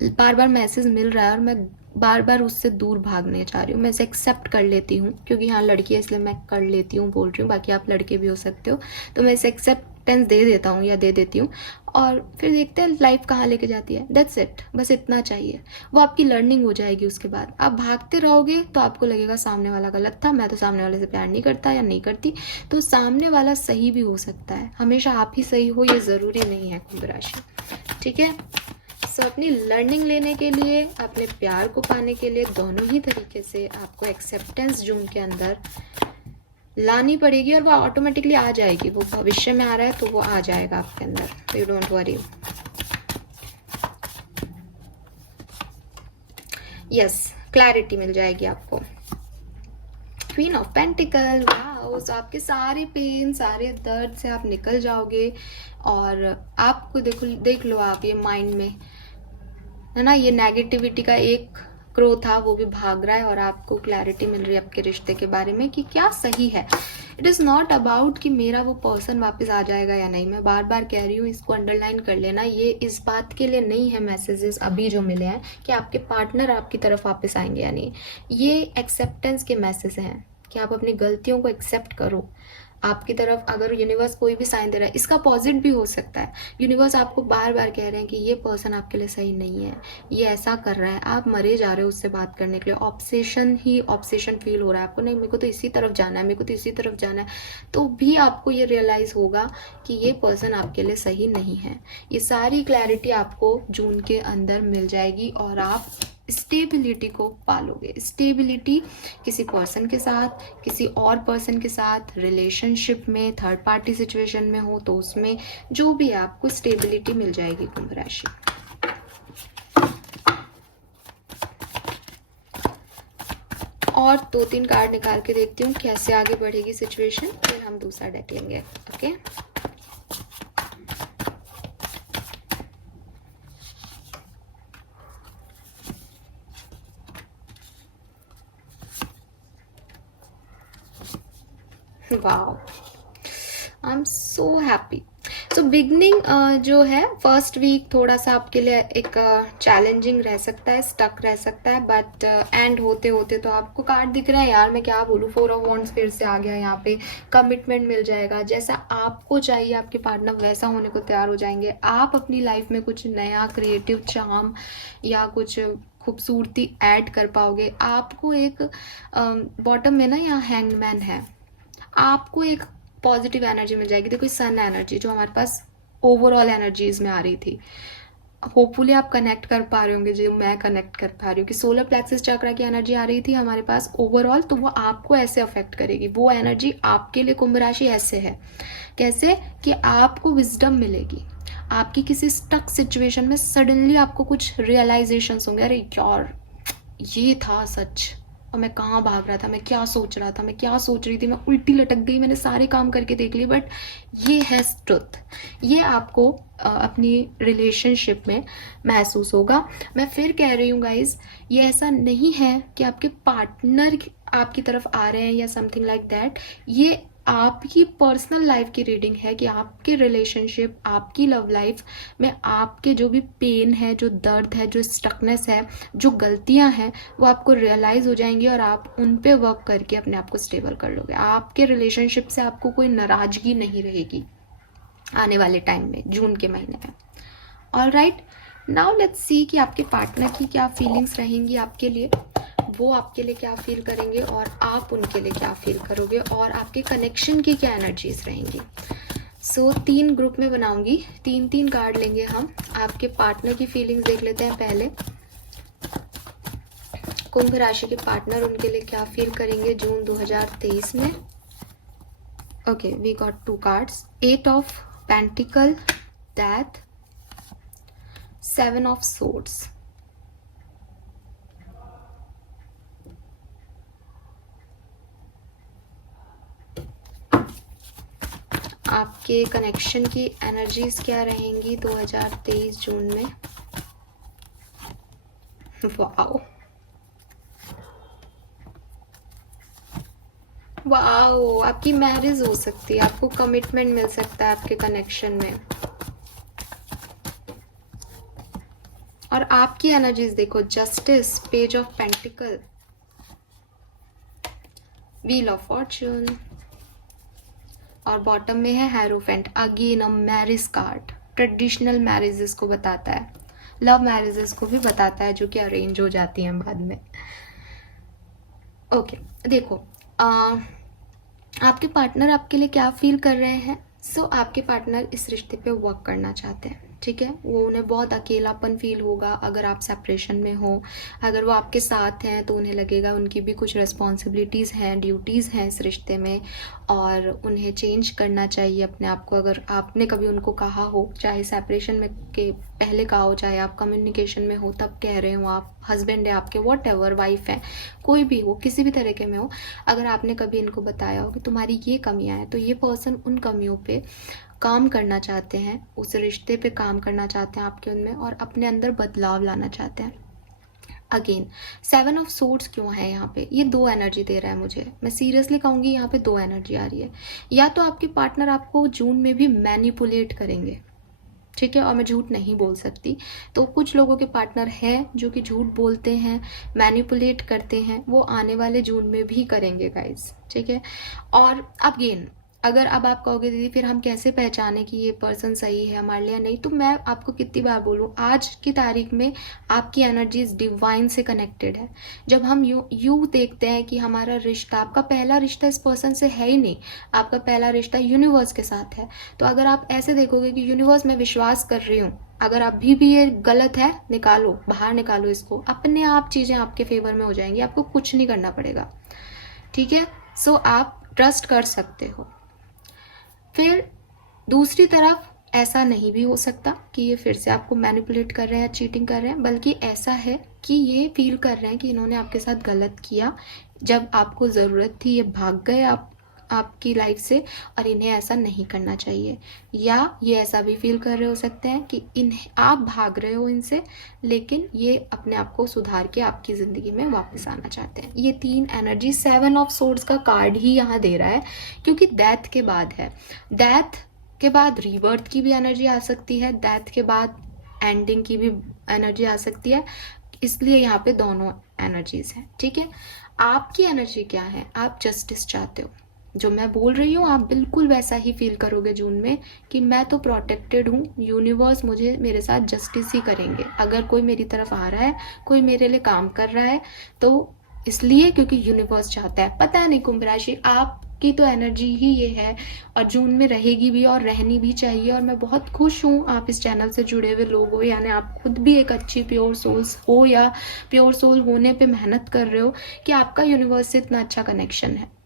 बार बार मैसेज मिल रहा है और मैं बार बार उससे दूर भागने चाह रही हूँ। मैं इसे एक्सेप्ट कर लेती हूँ क्योंकि हाँ लड़की है इसलिए मैं कर लेती हूँ, बोल रही हूँ, बाकी आप लड़के भी हो सकते हो। तो मैं इसे एक्सेप्टेंस दे देता हूँ या दे देती हूँ, और फिर देखते हैं लाइफ कहाँ लेके जाती है। दैट्स इट, बस इतना चाहिए। वो आपकी लर्निंग हो जाएगी। उसके बाद आप भागते रहोगे तो आपको लगेगा सामने वाला गलत था, मैं तो सामने वाले से प्यार नहीं करता या नहीं करती। तो सामने वाला सही भी हो सकता है, हमेशा आप ही सही हो ये ज़रूरी नहीं है कुंभ राशि, ठीक है। सो अपनी लर्निंग लेने के लिए, अपने प्यार को पाने के लिए, दोनों ही तरीके से आपको एक्सेप्टेंस जून के अंदर लानी पड़ेगी, और वो ऑटोमेटिकली आ जाएगी। वो भविष्य में आ रहा है तो वो आ जाएगा आपके अंदर, तो you don't worry. Yes, clarity मिल जाएगी आपको। Queen of pentacles, wow. So आपके सारे पेन, सारे दर्द से आप निकल जाओगे, और आपको देख लो आप ये माइंड में है ना, ये नेगेटिविटी का एक क्रो था वो भी भाग रहा है, और आपको क्लैरिटी मिल रही है आपके रिश्ते के बारे में कि क्या सही है। इट इज़ नॉट अबाउट कि मेरा वो पर्सन वापस आ जाएगा या नहीं। मैं बार बार कह रही हूँ, इसको अंडरलाइन कर लेना, ये इस बात के लिए नहीं है मैसेजेस अभी जो मिले हैं कि आपके पार्टनर आपकी तरफ वापस आएंगे या नहीं। ये एक्सेप्टेंस के मैसेज हैं कि आप अपनी गलतियों को एक्सेप्ट करो। आपकी तरफ अगर यूनिवर्स कोई भी साइन दे रहा है, इसका पॉजिटिव भी हो सकता है। यूनिवर्स आपको बार बार कह रहे हैं कि ये पर्सन आपके लिए सही नहीं है, ये ऐसा कर रहा है, आप मरे जा रहे हो उससे बात करने के लिए। ऑब्सेशन ही ऑब्सेशन फील हो रहा है आपको, नहीं मेरे को तो इसी तरफ जाना है, मेरे को तो इसी तरफ जाना है, तो भी आपको ये रियलाइज होगा कि ये पर्सन आपके लिए सही नहीं है। ये सारी क्लैरिटी आपको जून के अंदर मिल जाएगी, और आप स्टेबिलिटी को पालोगे। स्टेबिलिटी किसी पर्सन के साथ, किसी और पर्सन के साथ, रिलेशनशिप में, थर्ड पार्टी सिचुएशन में हो तो उसमें, जो भी है आपको स्टेबिलिटी मिल जाएगी कुंभ राशि। और 2-3 कार्ड निकाल के देखती हूँ कैसे आगे बढ़ेगी सिचुएशन, फिर हम दूसरा डेक लेंगे। Okay, wow, I am so happy. So beginning जो है फर्स्ट वीक थोड़ा सा आपके लिए एक चैलेंजिंग रह सकता है, स्टक रह सकता है, बट एंड होते होते तो आपको कार्ड दिख रहा है यार, मैं क्या बोलूँ, 4 ऑफ वॉन्ड्स फिर से आ गया यहाँ पे। कमिटमेंट मिल जाएगा, जैसा आपको चाहिए आपके पार्टनर वैसा होने को तैयार हो जाएंगे। आप अपनी लाइफ में कुछ नया क्रिएटिव चार्म या कुछ खूबसूरती ऐड कर पाओगे। आपको एक बॉटम में ना यहाँ हैंगमैन है, आपको एक पॉजिटिव एनर्जी मिल जाएगी। देखो सन एनर्जी जो हमारे पास ओवरऑल एनर्जीज में आ रही थी, होपफुली आप कनेक्ट कर पा रहे होंगे, जो मैं कनेक्ट कर पा रही हूँ कि सोलर प्लेक्सस चक्रा की एनर्जी आ रही थी हमारे पास ओवरऑल, तो वो आपको ऐसे अफेक्ट करेगी। वो एनर्जी आपके लिए कुंभ राशि ऐसे है, कैसे कि आपको विजडम मिलेगी, आपकी किसी स्टक सिचुएशन में सडनली आपको कुछ रियलाइजेशंस होंगे, अरे यार ये था सच, और मैं कहाँ भाग रहा था, मैं क्या सोच रहा था, मैं क्या सोच रही थी, मैं उल्टी लटक गई, मैंने सारे काम करके देख लिए, बट ये है ट्रुथ। ये आपको अपनी रिलेशनशिप में महसूस होगा। मैं फिर कह रही हूँ गाइज, ये ऐसा नहीं है कि आपके पार्टनर आपकी तरफ आ रहे हैं या समथिंग लाइक दैट। ये आपकी पर्सनल लाइफ की रीडिंग है कि आपके रिलेशनशिप, आपकी लव लाइफ में आपके जो भी पेन है, जो दर्द है, जो स्टकनेस है, जो गलतियां हैं, वो आपको रियलाइज हो जाएंगी और आप उन पे वर्क करके अपने आप को स्टेबल कर लोगे। आपके रिलेशनशिप से आपको कोई नाराजगी नहीं रहेगी आने वाले टाइम में, जून के महीने में। All right, now let's see कि आपके पार्टनर की क्या फीलिंग्स रहेंगी आपके लिए, वो आपके लिए क्या फील करेंगे और आप उनके लिए क्या फील करोगे, और आपके कनेक्शन की क्या एनर्जीज रहेंगी। सो 3 ग्रुप में बनाऊंगी, 3 कार्ड लेंगे हम। आपके पार्टनर की फीलिंग्स देख लेते हैं पहले। कुंभ राशि के पार्टनर, उनके लिए क्या फील करेंगे जून 2023 में। Okay, we got 2 cards, 8 of pentacle, death, 7 of swords. आपके कनेक्शन की एनर्जीज क्या रहेंगी 2023 जून में। वाओ वाओ, आपकी मैरिज हो सकती है, आपको कमिटमेंट मिल सकता है आपके कनेक्शन में। और आपकी एनर्जीज देखो, justice, page of pentacle, wheel of Fortune, और बॉटम में है hierophant, again a marriage card. Traditional marriages को बताता है, लव मैरिजेस को भी बताता है, जो कि अरेंज हो जाती हैं बाद में। ओके, देखो आपके पार्टनर आपके लिए क्या फील कर रहे हैं। सो आपके पार्टनर इस रिश्ते पे वर्क करना चाहते हैं, ठीक है। वो उन्हें बहुत अकेलापन फील होगा अगर आप सेपरेशन में हो। अगर वो आपके साथ हैं तो उन्हें लगेगा उनकी भी कुछ रिस्पॉन्सिबिलिटीज़ हैं, ड्यूटीज़ हैं इस रिश्ते में, और उन्हें चेंज करना चाहिए अपने आप को। अगर आपने कभी उनको कहा हो, चाहे सेपरेशन में के पहले कहा हो, चाहे आप कम्युनिकेशन में हो तब कह रहे हो, आप हस्बैंड है आपके, वॉट एवर, वाइफ है, कोई भी हो, किसी भी तरीके में हो, अगर आपने कभी इनको बताया हो कि तुम्हारी ये कमियां हैं, तो ये पर्सन उन कमियों पे काम करना चाहते हैं, उस रिश्ते पे काम करना चाहते हैं आपके उनमें, और अपने अंदर बदलाव लाना चाहते हैं। अगेन 7 ऑफ सोर्ड्स क्यों है यहाँ पे, ये 2 एनर्जी दे रहा है मुझे। मैं सीरियसली कहूँगी यहाँ पे 2 एनर्जी आ रही है। या तो आपके पार्टनर आपको जून में भी मैनिपुलेट करेंगे, ठीक है, और मैं झूठ नहीं बोल सकती, तो कुछ लोगों के पार्टनर हैं जो कि झूठ बोलते हैं, मैनिपुलेट करते हैं, वो आने वाले जून में भी करेंगे गाइस, ठीक है। और अगेन अगर अब आप कहोगे दीदी फिर हम कैसे पहचाने कि ये पर्सन सही है हमारे लिए नहीं, तो मैं आपको कितनी बार बोलूँ, आज की तारीख में आपकी एनर्जीज डिवाइन से कनेक्टेड है। जब हम यू देखते हैं कि हमारा रिश्ता, आपका पहला रिश्ता इस पर्सन से है ही नहीं, आपका पहला रिश्ता यूनिवर्स के साथ है, तो अगर आप ऐसे देखोगे कि यूनिवर्स में विश्वास कर रही हूँ, अगर अभी भी ये गलत है, निकालो, बाहर निकालो इसको, अपने आप चीज़ें आपके फेवर में हो जाएंगी, आपको कुछ नहीं करना पड़ेगा, ठीक है। सो आप ट्रस्ट कर सकते हो। फिर दूसरी तरफ ऐसा नहीं भी हो सकता कि ये फिर से आपको मैनिपुलेट कर रहे हैं, चीटिंग कर रहे हैं, बल्कि ऐसा है कि ये फील कर रहे हैं कि इन्होंने आपके साथ गलत किया, जब आपको ज़रूरत थी ये भाग गए आपकी लाइफ से, और इन्हें ऐसा नहीं करना चाहिए। या ये ऐसा भी फील कर रहे हो सकते हैं कि इन्हें आप भाग रहे हो इनसे, लेकिन ये अपने आप को सुधार के आपकी ज़िंदगी में वापस आना चाहते हैं। ये 3 एनर्जी 7 ऑफ सोर्ड्स का कार्ड ही यहाँ दे रहा है, क्योंकि डेथ के बाद है, डेथ के बाद रीबर्थ की भी एनर्जी आ सकती है, डेथ के बाद एंडिंग की भी एनर्जी आ सकती है, इसलिए यहाँ पे दोनों एनर्जीज हैं, ठीक है। आपकी एनर्जी क्या है, आप जस्टिस चाहते हो, जो मैं बोल रही हूँ आप बिल्कुल वैसा ही फील करोगे जून में कि मैं तो प्रोटेक्टेड हूँ, यूनिवर्स मुझे मेरे साथ जस्टिस ही करेंगे। अगर कोई मेरी तरफ आ रहा है, कोई मेरे लिए काम कर रहा है, तो इसलिए क्योंकि यूनिवर्स चाहता है। पता नहीं कुंभ राशि आपकी तो एनर्जी ही ये है, और जून में रहेगी भी और रहनी भी चाहिए। और मैं बहुत खुश हूँ आप इस चैनल से जुड़े हुए लोग हो, यानी आप खुद भी एक अच्छी प्योर सोल्स हो या प्योर सोल होने पे मेहनत कर रहे हो कि आपका यूनिवर्स से इतना अच्छा कनेक्शन है।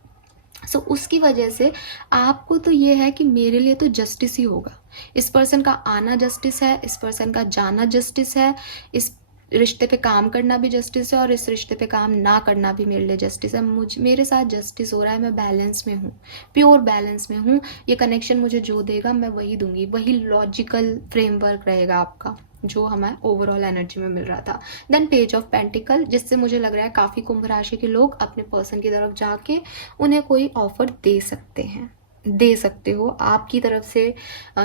सो उसकी वजह से आपको तो ये है कि मेरे लिए तो जस्टिस ही होगा, इस पर्सन का आना जस्टिस है, इस पर्सन का जाना जस्टिस है, इस रिश्ते पे काम करना भी जस्टिस है, और इस रिश्ते पे काम ना करना भी मेरे लिए जस्टिस है। मेरे साथ जस्टिस हो रहा है, मैं बैलेंस में हूँ, प्योर बैलेंस में हूँ। ये कनेक्शन मुझे जो देगा मैं वही दूंगी, वही लॉजिकल फ्रेमवर्क रहेगा आपका जो हमें ओवरऑल एनर्जी में मिल रहा था। देन पेज ऑफ पेंटिकल, जिससे मुझे लग रहा है काफ़ी कुंभ राशि के लोग अपने पर्सन की तरफ जाके उन्हें कोई ऑफर दे सकते हैं, दे सकते हो, आपकी तरफ से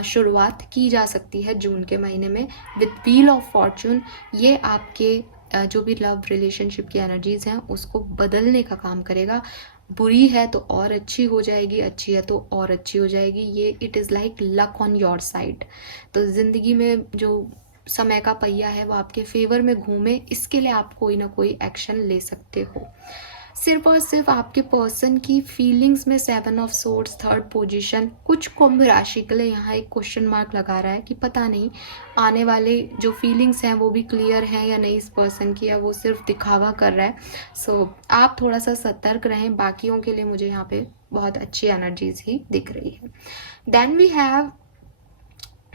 शुरुआत की जा सकती है जून के महीने में विद व्हील ऑफ फॉर्चून। ये आपके जो भी लव रिलेशनशिप की एनर्जीज हैं उसको बदलने का काम करेगा। बुरी है तो और अच्छी हो जाएगी, अच्छी है तो और अच्छी हो जाएगी। ये it is like luck on your side. तो ज़िंदगी में जो समय का पहिया है वो आपके फेवर में घूमे, इसके लिए आप कोई ना कोई एक्शन ले सकते हो। सिर्फ और सिर्फ आपके पर्सन की फीलिंग्स में 7 ऑफ सोर्ड्स, थर्ड पोजीशन, कुछ कुंभ राशि के लिए यहाँ एक क्वेश्चन मार्क लगा रहा है कि पता नहीं आने वाले जो फीलिंग्स हैं वो भी क्लियर हैं या नहीं इस पर्सन की, या वो सिर्फ दिखावा कर रहा है। सो आप थोड़ा सा सतर्क रहें। बाकियों के लिए मुझे यहाँ पे बहुत अच्छी एनर्जीज ही दिख रही है। Then we have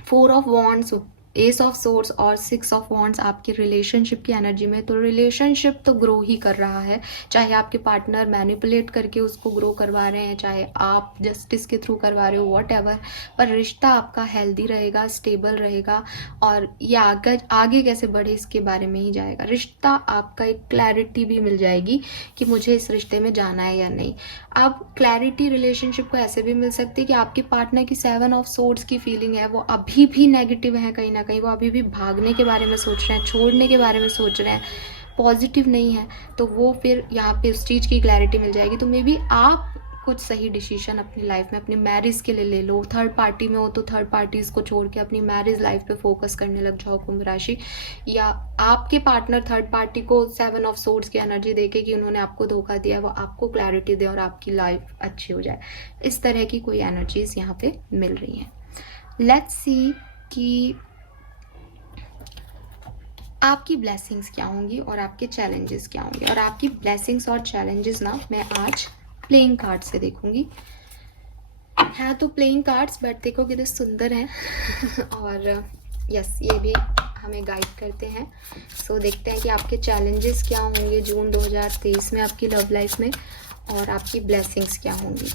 4 of wands, ace of swords और 6 ऑफ वॉन्ड्स आपकी रिलेशनशिप की एनर्जी में। तो रिलेशनशिप तो ग्रो ही कर रहा है, चाहे आपके पार्टनर मैनिपुलेट करके उसको ग्रो करवा रहे हैं, चाहे आप जस्टिस के थ्रू करवा रहे हो, वॉट एवर, पर रिश्ता आपका हेल्दी रहेगा, स्टेबल रहेगा, और ये आगे कैसे बढ़े इसके बारे में ही जाएगा। रिश्ता आपका एक क्लैरिटी भी मिल जाएगी कि मुझे इस रिश्ते में जाना है या नहीं। अब क्लैरिटी रिलेशनशिप को ऐसे भी मिल सकती है कि आपके पार्टनर की 7 ऑफ सोर्ड्स की फीलिंग है वो अभी भी नेगेटिव है, कहीं ना कहीं वो अभी भी भागने के बारे में सोच रहे हैं, छोड़ने के बारे में सोच रहे हैं, पॉजिटिव नहीं है। तो वो फिर यहाँ पे उस चीज़ की क्लैरिटी मिल जाएगी। तो मे बी आप कुछ सही डिसीजन अपनी लाइफ में अपनी मैरिज के लिए ले लो। थर्ड पार्टी में हो तो थर्ड पार्टीज को छोड़ के अपनी मैरिज लाइफ पे फोकस करने लग जाओ कुंभ राशि, या आपके पार्टनर थर्ड पार्टी को 7 ऑफ सोर्ड्स की एनर्जी देके कि उन्होंने आपको धोखा दिया, वो आपको क्लैरिटी दे और आपकी लाइफ अच्छी हो जाए। इस तरह की कोई एनर्जीज यहाँ पे मिल रही हैं। लेट्स सी कि आपकी ब्लेसिंग्स क्या होंगी और आपके चैलेंजेस क्या होंगे। और आपकी ब्लेसिंग्स और चैलेंजेस ना मैं आज प्लेइंग कार्ड से देखूंगी। है तो प्लेइंग कार्ड्स बट देखो कितने सुंदर हैं और यस ये भी हमें गाइड करते हैं। सो देखते हैं कि आपके चैलेंजेस क्या होंगे जून 2023 में आपकी लव लाइफ में, और आपकी ब्लेसिंग्स क्या होंगी।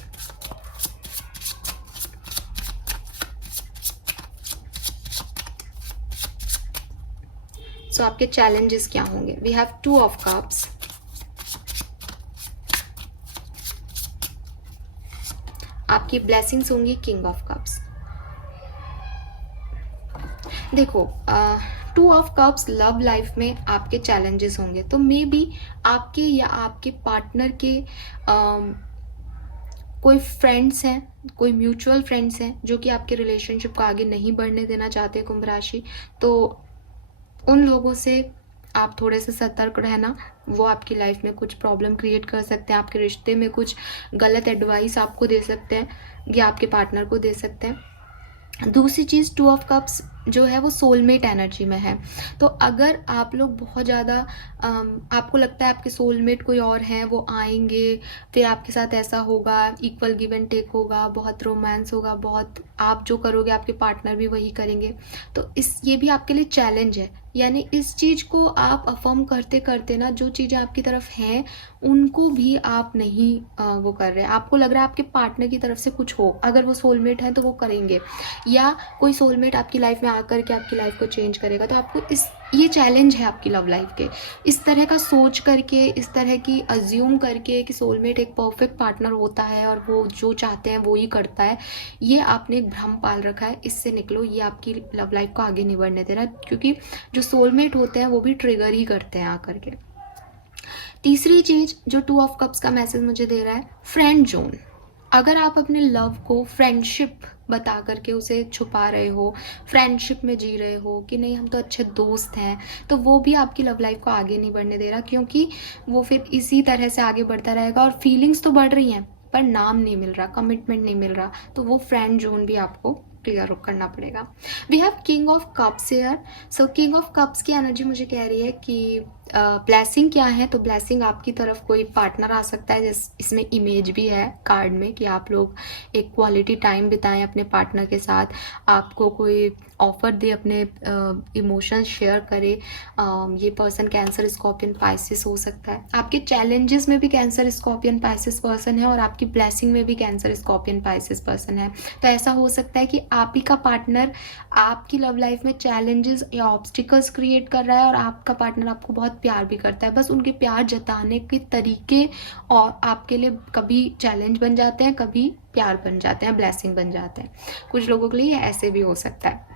सो आपके चैलेंजेस क्या होंगे। वी हैव 2 ऑफ कप्स, आपकी ब्लेसिंग्स होंगी किंग ऑफ कप्स। देखो 2 ऑफ कप्स लव लाइफ में आपके चैलेंजेस होंगे, तो मे बी आपके या आपके पार्टनर के कोई फ्रेंड्स हैं, कोई म्यूचुअल फ्रेंड्स हैं जो कि आपके रिलेशनशिप को आगे नहीं बढ़ने देना चाहते कुंभ राशि। तो उन लोगों से आप थोड़े से सतर्क रहना, वो आपकी लाइफ में कुछ प्रॉब्लम क्रिएट कर सकते हैं, आपके रिश्ते में कुछ गलत एडवाइस आपको दे सकते हैं या आपके पार्टनर को दे सकते हैं। दूसरी चीज़ 2 ऑफ कप्स जो है वो सोलमेट एनर्जी में है। तो अगर आप लोग बहुत ज़्यादा आपको लगता है आपके सोलमेट कोई और हैं, वो आएंगे, फिर आपके साथ ऐसा होगा, इक्वल गिव एंड टेक होगा, बहुत रोमांस होगा, बहुत आप जो करोगे आपके पार्टनर भी वही करेंगे, तो ये भी आपके लिए चैलेंज है। यानी इस चीज़ को आप अफर्म करते करते ना जो चीज़ें आपकी तरफ हैं उनको भी आप नहीं वो कर रहे हैं। आपको लग रहा है आपके पार्टनर की तरफ से कुछ हो, अगर वो सोलमेट है तो वो करेंगे, या कोई सोलमेट आपकी लाइफ में आकर के आपकी लाइफ को चेंज करेगा। तो आपको ये चैलेंज है आपकी लव लाइफ के, इस तरह का सोच करके, इस तरह की अज्यूम करके कि सोलमेट एक परफेक्ट पार्टनर होता है और वो जो चाहते हैं वो ही करता है, ये आपने एक भ्रम पाल रखा है। इससे निकलो, ये आपकी लव लाइफ को आगे नहीं बढ़ने दे रहा, क्योंकि जो सोलमेट होते हैं वो भी ट्रिगर ही करते हैं आकर के। तीसरी चीज जो 2 ऑफ कप्स का मैसेज मुझे दे रहा है, फ्रेंड जोन। अगर आप अपने लव को फ्रेंडशिप बता करके उसे छुपा रहे हो, फ्रेंडशिप में जी रहे हो कि नहीं हम तो अच्छे दोस्त हैं, तो वो भी आपकी लव लाइफ को आगे नहीं बढ़ने दे रहा, क्योंकि वो फिर इसी तरह से आगे बढ़ता रहेगा और फीलिंग्स तो बढ़ रही हैं पर नाम नहीं मिल रहा, कमिटमेंट नहीं मिल रहा। तो वो फ्रेंड जोन भी आपको क्लियर करना पड़ेगा। We have king of cups here. So king of cups की एनर्जी मुझे कह रही है कि ब्लेसिंग क्या है, तो ब्लेसिंग आपकी तरफ कोई पार्टनर आ सकता है, जिस इसमें इमेज भी है कार्ड में कि आप लोग एक क्वालिटी टाइम बिताएं अपने पार्टनर के साथ, आपको कोई ऑफर दे, अपने इमोशंस शेयर करे। ये पर्सन कैंसर, स्कॉर्पियन, पाइसिस हो सकता है। आपके चैलेंजेस में भी कैंसर, स्कॉर्पियन, पाइसिस पर्सन है और आपकी ब्लेसिंग में भी कैंसर, स्कॉर्पियन, पाइसिस पर्सन है। तो ऐसा हो सकता है कि आप ही का पार्टनर आपकी लव लाइफ में चैलेंजेस या ऑब्स्टिकल्स क्रिएट कर रहा है और आपका पार्टनर आपको बहुत प्यार भी करता है, बस उनके प्यार जताने के तरीके और आपके लिए कभी चैलेंज बन जाते हैं, कभी प्यार बन जाते हैं, ब्लेसिंग बन जाते हैं। कुछ लोगों के लिए ऐसे भी हो सकता है,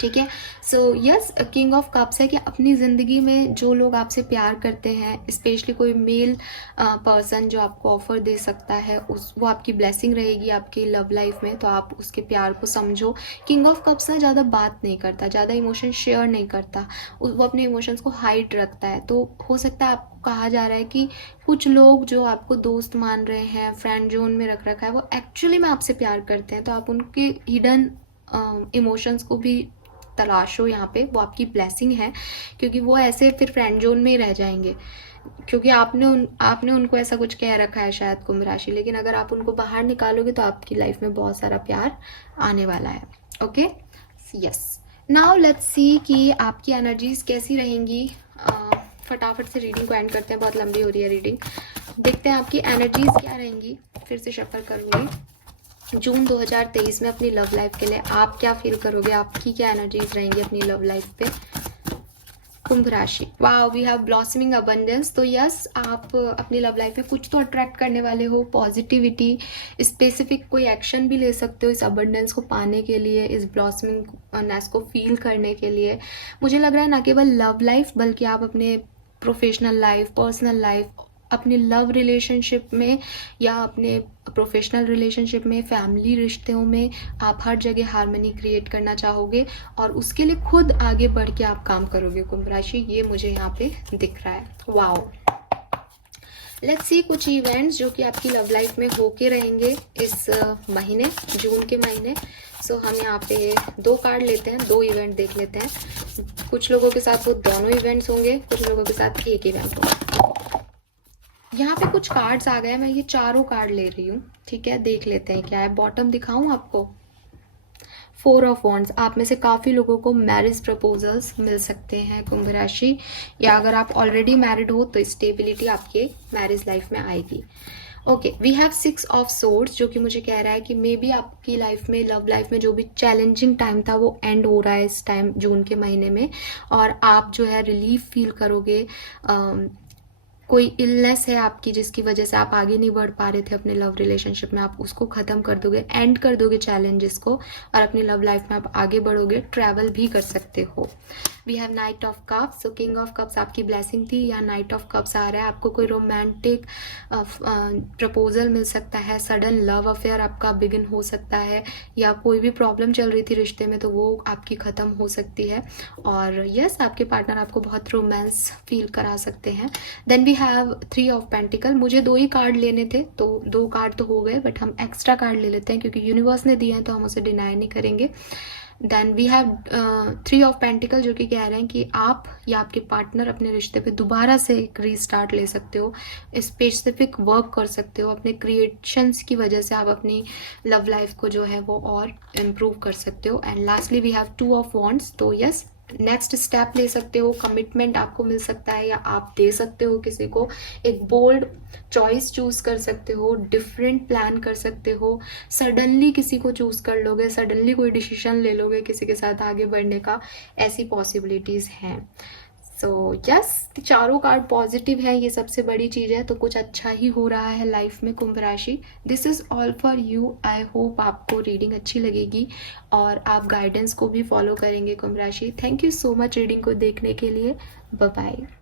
ठीक है। So yes, king of cups है कि अपनी ज़िंदगी में जो लोग आपसे प्यार करते हैं, स्पेशली कोई मेल पर्सन जो आपको ऑफर दे सकता है, उस वो आपकी ब्लेसिंग रहेगी आपकी लव लाइफ में, तो आप उसके प्यार को समझो। किंग ऑफ कप्स ना ज़्यादा बात नहीं करता, ज़्यादा इमोशन शेयर नहीं करता, वो अपने इमोशंस को हाइड रखता है। तो हो सकता है आपको कहा जा रहा है कि कुछ लोग जो आपको दोस्त मान रहे हैं, फ्रेंड जोन में रख रखा है, वो एक्चुअली में आपसे प्यार करते हैं, तो आप उनके हिडन इमोशंस को भी तलाशो यहाँ पे, वो आपकी ब्लेसिंग है, क्योंकि वो ऐसे फिर फ्रेंड जोन में ही रह जाएंगे, क्योंकि आपने उनको ऐसा कुछ कह रखा है शायद कुंभ राशि। लेकिन अगर आप उनको बाहर निकालोगे तो आपकी लाइफ में बहुत सारा प्यार आने वाला है। Okay, yes. Now let's see कि आपकी एनर्जीज कैसी रहेंगी। फटाफट से रीडिंग को एंड करते हैं, बहुत लंबी हो रही है रीडिंग। देखते हैं आपकी एनर्जीज क्या रहेंगी। फिर से शफल करूँगी। जून 2023 में अपनी लव लाइफ के लिए आप क्या फील करोगे, आपकी क्या एनर्जीज रहेंगी अपनी लव लाइफ पे। कुंभ राशि, wow, we have blossoming abundance. तो यस, आप अपनी लव लाइफ में कुछ तो अट्रैक्ट करने वाले हो, पॉजिटिविटी, स्पेसिफिक कोई एक्शन भी ले सकते हो इस अबंडेंस को पाने के लिए, इस ब्लॉसमिंगनेस को फील करने के लिए। मुझे लग रहा है ना केवल लव लाइफ, बल्कि आप अपने प्रोफेशनल लाइफ, पर्सनल लाइफ, अपने लव रिलेशनशिप में या अपने प्रोफेशनल रिलेशनशिप में, फैमिली रिश्तों में आप हर जगह हार्मनी क्रिएट करना चाहोगे और उसके लिए खुद आगे बढ़ के आप काम करोगे कुंभ राशि, ये मुझे यहाँ पे दिख रहा है। वाओ, लेट्स सी कुछ इवेंट्स जो कि आपकी लव लाइफ में होके रहेंगे इस महीने, जून के महीने। सो हम यहाँ पे 2 कार्ड लेते हैं, 2 इवेंट देख लेते हैं। कुछ लोगों के साथ वो दोनों इवेंट्स होंगे, कुछ लोगों के साथ एक इवेंट होगा। यहाँ पे कुछ कार्ड्स आ गए, मैं ये चारों कार्ड ले रही हूँ, ठीक है। देख लेते हैं क्या है। बॉटम दिखाऊं आपको, 4 ऑफ वॉन्ड्स। आप में से काफ़ी लोगों को मैरिज प्रपोजल्स मिल सकते हैं कुंभ राशि, या अगर आप ऑलरेडी मैरिड हो तो स्टेबिलिटी आपके मैरिज लाइफ में आएगी। Okay, we have 6 of swords, जो कि मुझे कह रहा है कि मे बी आपकी लाइफ में, लव लाइफ में जो भी चैलेंजिंग टाइम था वो एंड हो रहा है इस टाइम, जून के महीने में, और आप जो है रिलीफ फील करोगे। कोई इलनेस है आपकी जिसकी वजह से आप आगे नहीं बढ़ पा रहे थे अपने लव रिलेशनशिप में, आप उसको ख़त्म कर दोगे, एंड कर दोगे चैलेंजेस को, और अपनी लव लाइफ में आप आगे बढ़ोगे, ट्रैवल भी कर सकते हो। We have knight of cups. So king of cups आपकी ब्लेसिंग थी, या नाइट ऑफ कप्स आ रहा है। आपको कोई रोमांटिक प्रपोजल मिल सकता है, सडन लव अफेयर आपका बिगिन हो सकता है, या कोई भी प्रॉब्लम चल रही थी रिश्ते में तो वो आपकी ख़त्म हो सकती है। और यस, आपके पार्टनर आपको बहुत रोमांस फील करा सकते हैं। Then we have 3 of pentacle. मुझे 2 ही कार्ड लेने थे, तो 2 कार्ड तो हो गए, बट हम एक्स्ट्रा कार्ड ले लेते हैं क्योंकि यूनिवर्स ने दिए हैं तो हम उसे डिनाई नहीं करेंगे। Then we have 3 of pentacle, जो कि कह रहे हैं कि आप या आपके पार्टनर अपने रिश्ते पे दोबारा से एक रीस्टार्ट ले सकते हो, स्पेसिफिक वर्क कर सकते हो, अपने क्रिएशंस की वजह से आप अपनी लव लाइफ को जो है वो और इम्प्रूव कर सकते हो। And lastly we have 2 of wands. तो यस, नेक्स्ट स्टेप ले सकते हो, कमिटमेंट आपको मिल सकता है, या आप दे सकते हो किसी को, एक बोल्ड चॉइस चूज कर सकते हो, डिफरेंट प्लान कर सकते हो, सडनली किसी को चूज कर लोगे, सडनली कोई डिसीजन ले लोगे किसी के साथ आगे बढ़ने का, ऐसी पॉसिबिलिटीज हैं। सो यस, चारों कार्ड पॉजिटिव है, ये सबसे बड़ी चीज़ है, तो कुछ अच्छा ही हो रहा है लाइफ में कुंभ राशि। This is all for you. I hope आपको रीडिंग अच्छी लगेगी और आप गाइडेंस को भी फॉलो करेंगे कुंभ राशि। Thank you so much reading को देखने के लिए। Bye bye.